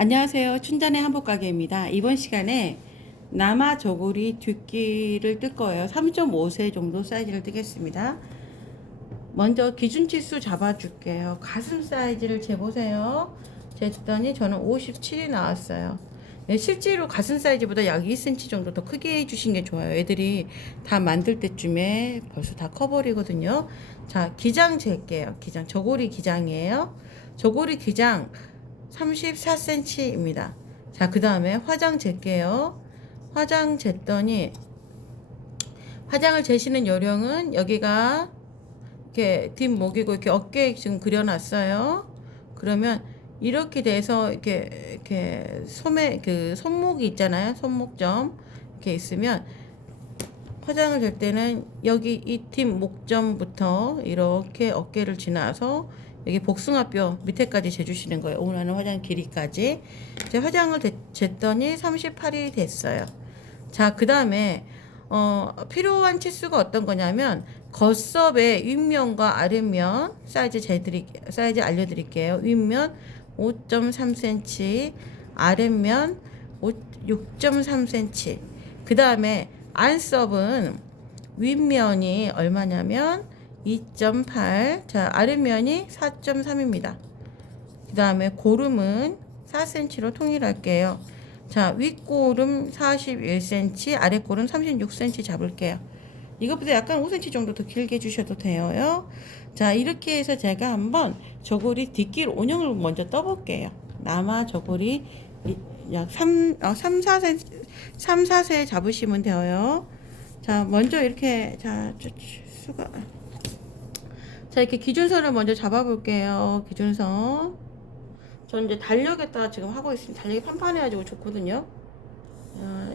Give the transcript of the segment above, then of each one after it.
안녕하세요. 춘잔의 한복가게입니다. 이번 시간에 남아 저고리 뒷길을 뜰 거예요. 3.5세 정도 사이즈를 뜨겠습니다. 먼저 기준치수 잡아줄게요. 가슴 사이즈를 재보세요. 쟀더니 저는 57이 나왔어요. 네, 실제로 가슴 사이즈보다 약 2cm 정도 더 크게 해주신 게 좋아요. 애들이 다 만들 때쯤에 벌써 다 커버리거든요. 자, 기장 잴게요. 기장, 저고리 기장이에요. 저고리 기장 34cm입니다. 자, 그 다음에 화장 잴게요. 화장 쟀더니 화장을 재시는 요령은 여기가 이렇게 뒷목이고 이렇게 어깨에 지금 그려놨어요. 그러면 이렇게 돼서 이렇게 소매 그 손목이 있잖아요. 손목점 이렇게 있으면 화장을 잴 때는 여기 이 뒷목점부터 이렇게 어깨를 지나서 여기 복숭아뼈 밑에까지 재주시는 거예요. 오늘 하는 화장 길이까지. 이제 화장을 쟀더니 38이 됐어요. 자, 그 다음에 필요한 치수가 어떤 거냐면 겉섭의 윗면과 아랫면 사이즈 사이즈 알려드릴게요. 윗면 5.3cm, 아랫면 6.3cm. 그 다음에 안섭은 윗면이 얼마냐면 2.8. 자, 아랫면이 4.3입니다. 그 다음에 고름은 4cm로 통일할게요. 자, 윗고름 41cm, 아랫고름 36cm 잡을게요. 이것보다 약간 5cm 정도 더 길게 주셔도 돼요. 자, 이렇게 해서 제가 한번 저고리 뒷길 온형을 먼저 떠볼게요. 남아 저고리 약 4세 잡으시면 돼요. 자, 먼저 이렇게, 자, 이렇게 기준선을 먼저 잡아볼게요. 기준선. 저는 이제 달력에다가 지금 하고 있습니다. 달력이 판판해가지고 좋거든요.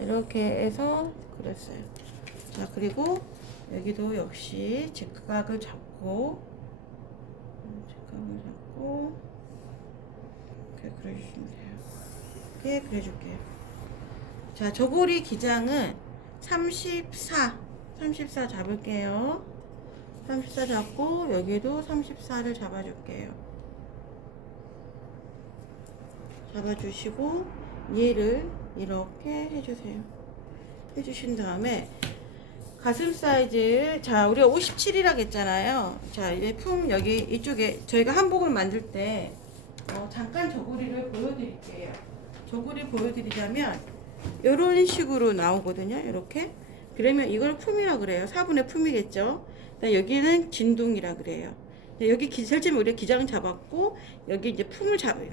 이렇게 해서 그렸어요. 자, 그리고 여기도 역시 직각을 잡고 이렇게 그려주시면 돼요. 이렇게 그려줄게요. 자, 저고리 기장은 34 잡을게요. 34 잡고 여기도 34를 잡아줄게요. 잡아주시고 얘를 이렇게 해주세요. 해주신 다음에 가슴 사이즈, 자, 우리가 57이라고 했잖아요. 자, 이제 여기 이쪽에 저희가 한복을 만들 때 잠깐 저고리를 보여드릴게요. 저고리 보여드리자면 이런 식으로 나오거든요. 이렇게. 그러면 이걸 품이라 그래요. 4분의 품이겠죠. 여기는 진동이라 그래요. 여기 실제 우리가 기장 잡았고 여기 이제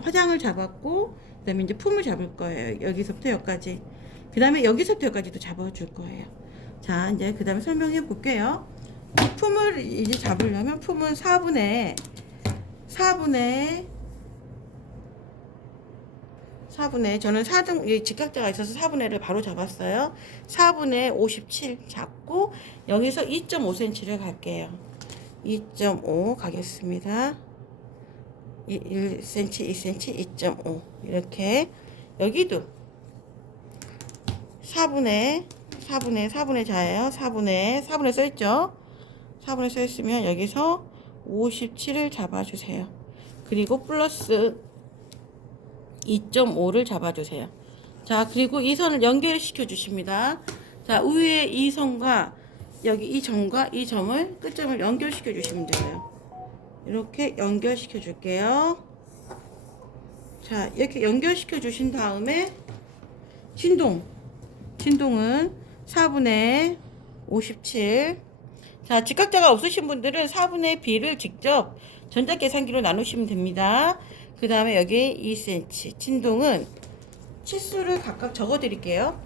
화장을 잡았고 그다음에 이제 품을 잡을 거예요. 여기서부터 여기까지. 그다음에 여기서부터 여기까지도 잡아줄 거예요. 자, 이제 그다음에 설명해 볼게요. 이 품을 이제 잡으려면 품은 4분의 저는 4등 직각자가 있어서 4분의를 바로 잡았어요. 4분의 57 잡고 여기서 2.5cm를 갈게요. 2.5 가겠습니다. 1cm, 2cm, 2.5 이렇게. 여기도 4분의 자예요. 4분의 써있죠. 4분의 써있으면 여기서 57을 잡아주세요. 그리고 플러스 2.5를 잡아주세요. 자, 그리고 이 선을 연결시켜 주십니다. 자, 위에 이 선과 여기 이 점과 이 점을 끝점을 연결시켜 주시면 돼요. 이렇게 연결시켜 줄게요. 자, 이렇게 연결시켜 주신 다음에 진동은 4분의 57. 자, 직각자가 없으신 분들은 4분의 b를 직접 전자계산기로 나누시면 됩니다. 그 다음에 여기 2cm. 진동은 치수를 각각 적어 드릴게요.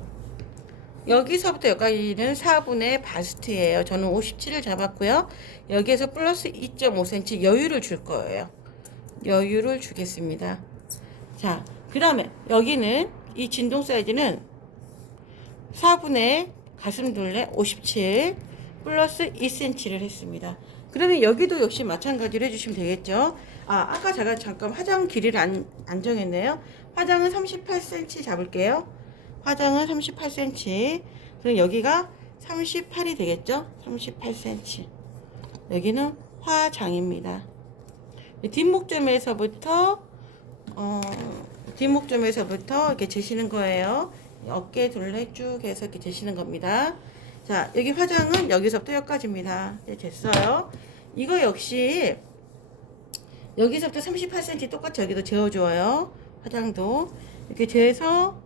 여기서부터 여기까지는 4분의 바스트예요. 저는 57을 잡았고요. 여기에서 플러스 2.5cm 여유를 줄 거예요. 여유를 주겠습니다. 자, 그 다음에 여기는 이 진동 사이즈는 4분의 가슴둘레 57 플러스 2cm를 했습니다. 그러면 여기도 역시 마찬가지로 해주시면 되겠죠. 아까 제가 잠깐 화장 길이를 안 정했네요. 화장은 38cm 잡을게요. 화장은 38cm. 그럼 여기가 38이 되겠죠? 38cm. 여기는 화장입니다. 뒷목점에서부터 뒷목점에서부터 이렇게 재시는 거예요. 어깨 둘레 쭉 해서 이렇게 재시는 겁니다. 자, 여기 화장은 여기서부터 여기까지입니다. 네, 됐어요. 이거 역시 여기서부터 38cm 똑같이 여기도 재워줘요. 화장도 이렇게 재서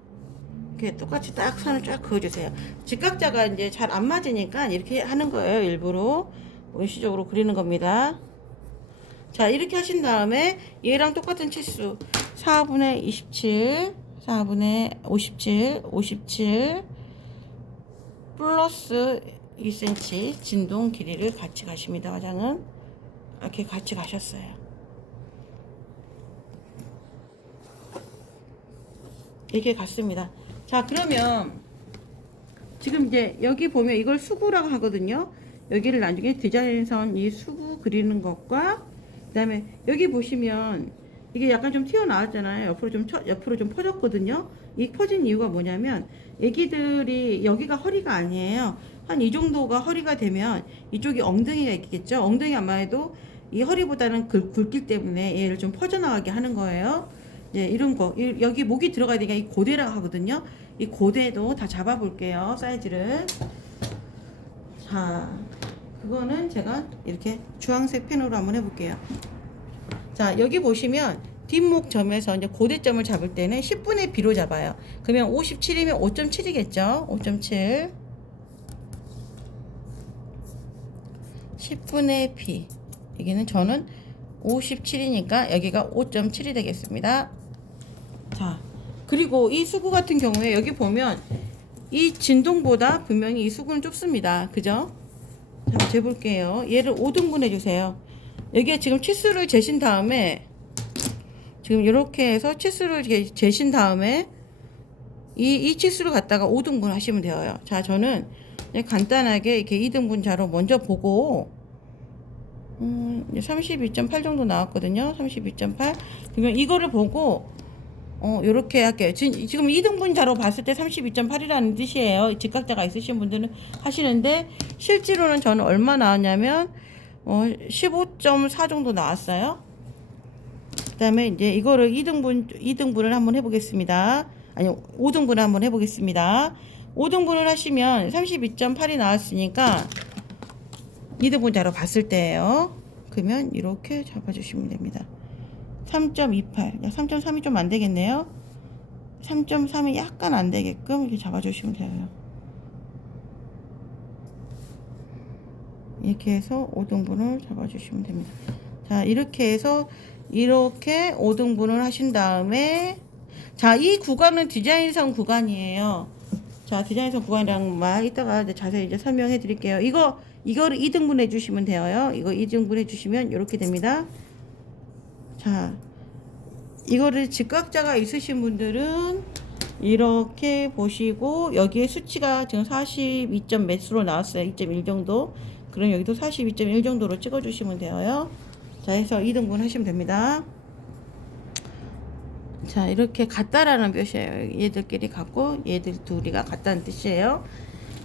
이렇게 똑같이 딱 선을 쫙 그어주세요. 직각자가 이제 잘 안 맞으니까 이렇게 하는 거예요. 일부러 원시적으로 그리는 겁니다. 자, 이렇게 하신 다음에 얘랑 똑같은 치수 4분의 27 4분의 57 57 플러스 2cm 진동 길이를 같이 가십니다. 화장은 이렇게 같이 가셨어요. 이렇게 갔습니다. 자, 그러면 지금 이제 여기 보면 이걸 수구라고 하거든요. 여기를 나중에 디자인선 이 수구 그리는 것과 그 다음에 여기 보시면 이게 약간 좀 튀어나왔잖아요. 옆으로 좀 퍼졌거든요. 이 퍼진 이유가 뭐냐면 애기들이 여기가 허리가 아니에요. 한 이 정도가 허리가 되면 이쪽이 엉덩이가 있겠죠. 엉덩이 아마도 이 허리보다는 굵기 때문에 얘를 좀 퍼져나가게 하는 거예요. 예, 이런 거 여기 목이 들어가야 되니까 이 고대라고 하거든요. 이 고대도 다 잡아 볼게요. 사이즈를. 자, 그거는 제가 이렇게 주황색 펜으로 한번 해볼게요. 자, 여기 보시면 뒷목점에서 이제 고대점을 잡을 때는 10분의 B로 잡아요. 그러면 57이면 5.7이겠죠. 5.7 10분의 B. 여기는 저는 57이니까 여기가 5.7이 되겠습니다. 자, 그리고 이 수구 같은 경우에 여기 보면 이 진동보다 분명히 이 수구는 좁습니다. 그죠? 자, 재볼게요. 얘를 5등분 해주세요. 여기에 지금 치수를 재신 다음에 지금 이렇게 해서 치수를 재신 다음에 이 치수를 갖다가 5등분 하시면 돼요. 자, 저는 간단하게 이렇게 2등분 자로 먼저 보고 32.8 정도 나왔거든요. 32.8. 그러면 이거를 보고 요렇게 할게요. 지금 2등분 자로 봤을 때 32.8이라는 뜻이에요. 직각자가 있으신 분들은 하시는데 실제로는 저는 얼마 나왔냐면 15.4 정도 나왔어요. 그 다음에 이제 이거를 2등분을 한번 해보겠습니다. 아니 5등분을 한번 해보겠습니다. 5등분을 하시면 32.8이 나왔으니까 2등분 자로 봤을 때예요. 그러면 이렇게 잡아주시면 됩니다. 3.28, 3.3이 좀 안 되겠네요. 3.3이 약간 안 되게끔 이렇게 잡아주시면 돼요. 이렇게 해서 5등분을 잡아주시면 됩니다. 자, 이렇게 해서 이렇게 5등분을 하신 다음에 자, 이 구간은 디자인선 구간이에요. 자, 디자인선 구간이랑 막 이따가 자세히 이제 설명해 드릴게요. 이거를 2등분 해주시면 돼요. 이거 2등분 해주시면 이렇게 됩니다. 자, 이거를 직각자가 있으신 분들은 이렇게 보시고 여기에 수치가 지금 42점 몇으로 나왔어요. 2.1 정도. 그럼 여기도 42.1 정도로 찍어주시면 돼요. 자, 해서 2등분 하시면 됩니다. 자, 이렇게 같다라는 뜻이에요. 얘들끼리 같고 얘들 둘이가 같다는 뜻이에요.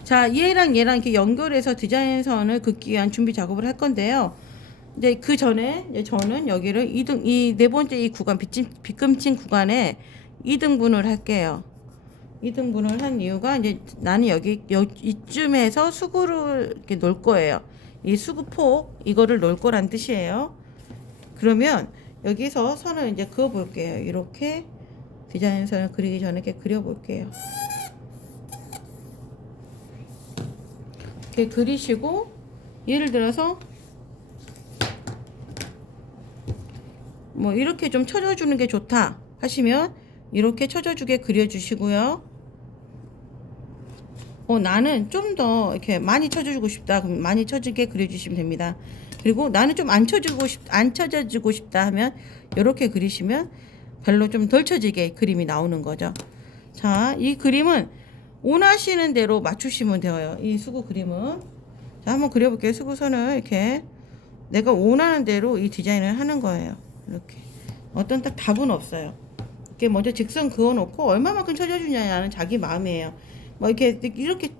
자, 얘랑 이렇게 연결해서 디자인선을 긋기 위한 준비 작업을 할 건데요. 이제 그 전에 저는 여기를 이 네 번째 이 구간 빗금친 구간에 2등분을 할게요. 2등분을 한 이유가 이제 나는 이쯤에서 수구를 이렇게 놓을 거예요. 이 수구폭 이거를 놓을 거란 뜻이에요. 그러면 여기서 선을 이제 그어 볼게요. 이렇게 디자인선을 그리기 전에 이렇게 그려 볼게요. 이렇게 그리시고 예를 들어서 뭐 이렇게 좀 쳐줘주는 게 좋다 하시면 이렇게 쳐줘주게 그려주시고요. 나는 좀 더 이렇게 많이 쳐주고 싶다. 그럼 많이 쳐주게 그려주시면 됩니다. 그리고 나는 좀 안 쳐져주고 싶다 하면 이렇게 그리시면 별로 좀 덜 쳐지게 그림이 나오는 거죠. 자, 이 그림은 원하시는 대로 맞추시면 돼요. 이 수구 그림은. 자, 한번 그려볼게요. 수구선을 이렇게 내가 원하는 대로 이 디자인을 하는 거예요. 이렇게 어떤 딱 답은 없어요. 이렇게 먼저 직선 그어놓고 얼마만큼 쳐줘주냐는 자기 마음이에요. 뭐 이렇게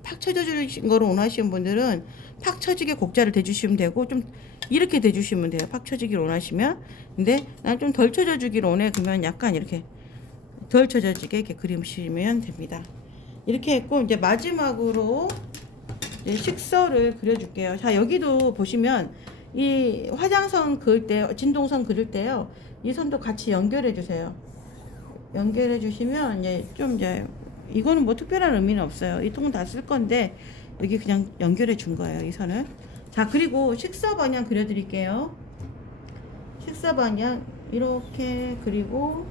팍 쳐줘주신 거를 원하시는 분들은 팍 쳐지게 곡자를 대주시면 되고 좀 이렇게 대주시면 돼요. 팍 쳐지기를 원하시면. 근데 난 좀 덜 쳐줘주기를 원해. 그러면 약간 이렇게 덜 쳐져지게 이렇게 그리시면 됩니다. 이렇게 했고 이제 마지막으로 이제 식서를 그려줄게요. 자, 여기도 보시면 이 화장선 그을 때, 진동선 그릴 때요, 이 선도 같이 연결해 주세요. 연결해 주시면 이제 좀 이제 이거는 뭐 특별한 의미는 없어요. 이 통 다 쓸 건데 여기 그냥 연결해 준 거예요, 이 선을. 자, 그리고 식서 방향 그려 드릴게요. 식서 방향 이렇게 그리고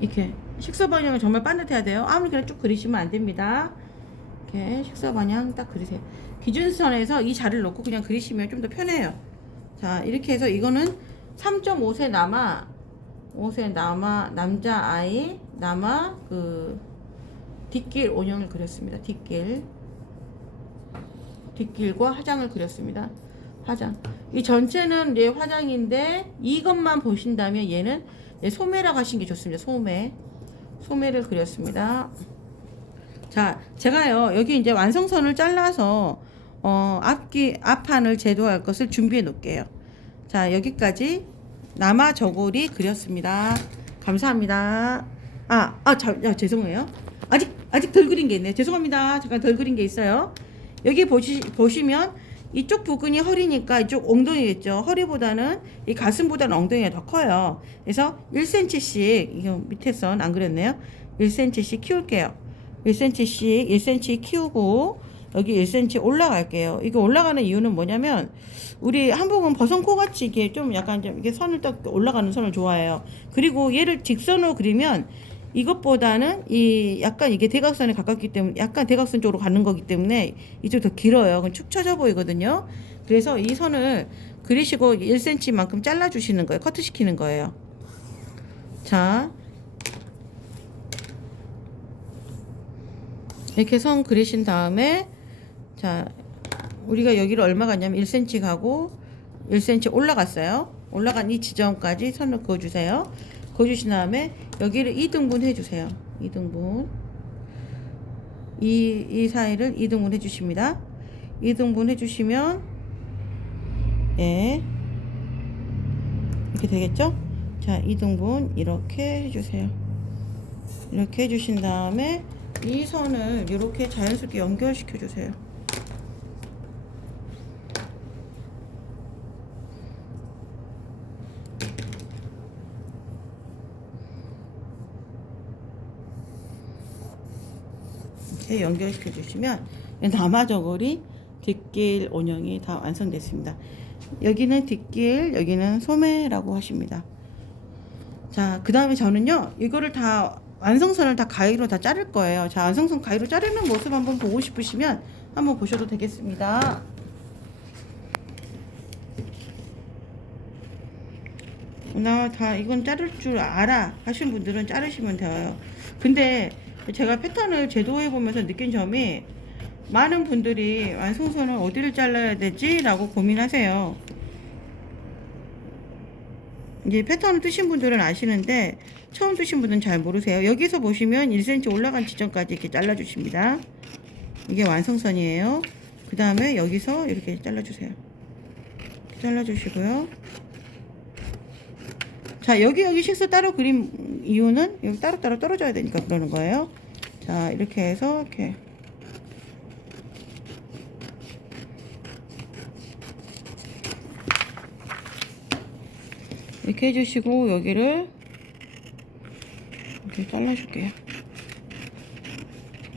이렇게 식서 방향을 정말 반듯해야 돼요. 아무리 그냥 쭉 그리시면 안 됩니다. 이렇게 식서 방향 딱 그리세요. 기준선에서 이 자를 놓고 그냥 그리시면 좀 더 편해요. 자, 이렇게 해서 이거는 3.5세 남자아이 그 뒷길 온형을 그렸습니다. 뒷길과 화장을 그렸습니다. 화장. 이 전체는 얘 화장인데 이것만 보신다면 얘는 소매라고 하시는 게 좋습니다. 소매를 그렸습니다. 자, 제가요 여기 이제 완성선을 잘라서 앞판을 제도할 것을 준비해 놓을게요. 자, 여기까지 남아 저고리 그렸습니다. 감사합니다. 죄송해요. 아직 덜 그린 게 있네요. 죄송합니다. 잠깐 덜 그린 게 있어요. 여기 보시면 이쪽 부분이 허리니까 이쪽 엉덩이겠죠. 허리보다는 이 가슴보다는 엉덩이가 더 커요. 그래서 1cm씩, 이거 밑에 선 안 그렸네요. 1cm씩 키울게요. 1cm씩 1cm 키우고 여기 1cm 올라갈게요. 이거 올라가는 이유는 뭐냐면 우리 한복은 버선코 같이 이게 좀 약간 좀 이게 선을 딱 올라가는 선을 좋아해요. 그리고 얘를 직선으로 그리면 이것보다는 이 약간 이게 대각선에 가깝기 때문에 약간 대각선 쪽으로 가는 거기 때문에 이쪽 더 길어요. 그럼 축 처져 보이거든요. 그래서 이 선을 그리시고 1cm만큼 잘라 주시는 거예요. 커트 시키는 거예요. 자, 이렇게 선 그리신 다음에 자, 우리가 여기를 얼마 갔냐면 1cm 가고 1cm 올라갔어요. 올라간 이 지점까지 선을 그어주세요. 그어주신 다음에 여기를 2등분 해주세요. 2등분. 이 사이를 2등분 해주십니다. 2등분 해주시면 예, 이렇게 되겠죠? 자, 2등분 이렇게 해주세요. 이렇게 해주신 다음에 이 선을 이렇게 자연스럽게 연결시켜 주세요. 이렇게 연결시켜 주시면 남아저고리 뒷길 온형이 다 완성됐습니다. 여기는 뒷길, 여기는 소매라고 하십니다. 자, 그 다음에 저는요 이거를 다 완성선을 다 가위로 다 자를 거예요. 자, 완성선 가위로 자르는 모습 한번 보고 싶으시면 한번 보셔도 되겠습니다. 나 다 이건 자를 줄 알아 하신 분들은 자르시면 돼요. 근데 제가 패턴을 제도해 보면서 느낀 점이 많은 분들이 완성선을 어디를 잘라야 되지? 라고 고민하세요. 이제 패턴을 뜨신 분들은 아시는데 처음 뜨신 분들은 잘 모르세요. 여기서 보시면 1cm 올라간 지점까지 이렇게 잘라주십니다. 이게 완성선이에요. 그 다음에 여기서 이렇게 잘라주세요. 이렇게 잘라주시고요. 자, 여기 식서 따로 그린 이유는 여기 따로따로 떨어져야 되니까 그러는 거예요. 자, 이렇게 해서 이렇게 해주시고 여기를 이렇게 잘라줄게요.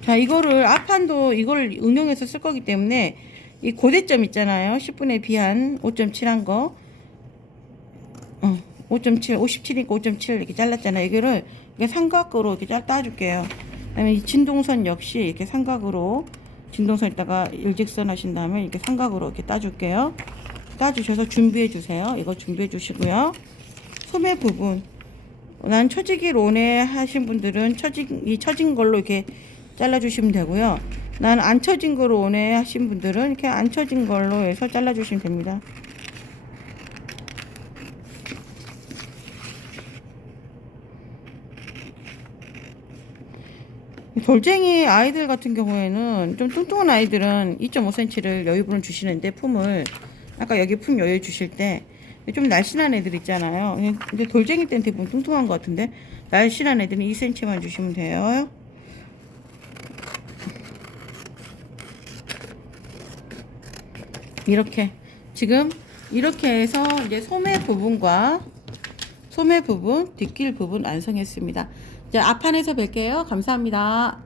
자, 이거를 앞판도 이걸 응용해서 쓸 거기 때문에 이 고대점 있잖아요. 10분의 비한 5.7한 거 5.7 57이니까 5.7 이렇게 잘랐잖아요. 이거를 이렇게 삼각으로 이렇게 따줄게요. 그다음에 이 진동선 역시 이렇게 삼각으로 진동선에다가 일직선 하신 다음에 이렇게 삼각으로 이렇게 따줄게요. 따주셔서 준비해 주세요. 이거 준비해 주시고요. 소매 부분 난 처지기 론에 하신 분들은 처진 걸로 이렇게 잘라주시면 되고요. 난 안 처진 거로 원해 하신 분들은 이렇게 안 처진 걸로 해서 잘라주시면 됩니다. 돌쟁이 아이들 같은 경우에는 좀 뚱뚱한 아이들은 2.5cm를 여유분을 주시는데 품을 아까 여기 품 여유 주실 때 좀 날씬한 애들 있잖아요. 근데 돌쟁이 때는 대부분 뚱뚱한 것 같은데 날씬한 애들은 2cm만 주시면 돼요. 이렇게 지금 이렇게 해서 이제 소매 부분과 소매 부분, 뒷길 부분 완성했습니다. 이제 앞판에서 뵐게요. 감사합니다.